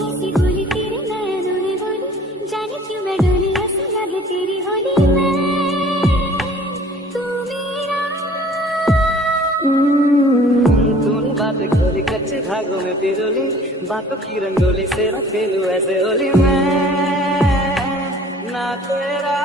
हंसी बोली तेरे नैनों ने बोली, जाने क्यों मैं डोली, ऐसा लगे तेरी होली मैं तू मेरा। तूने बातें खोली कच्चे धागों में पिरोली, बातों की रंगोली से न खेलूं ऐसे होली मैं ना तेरा।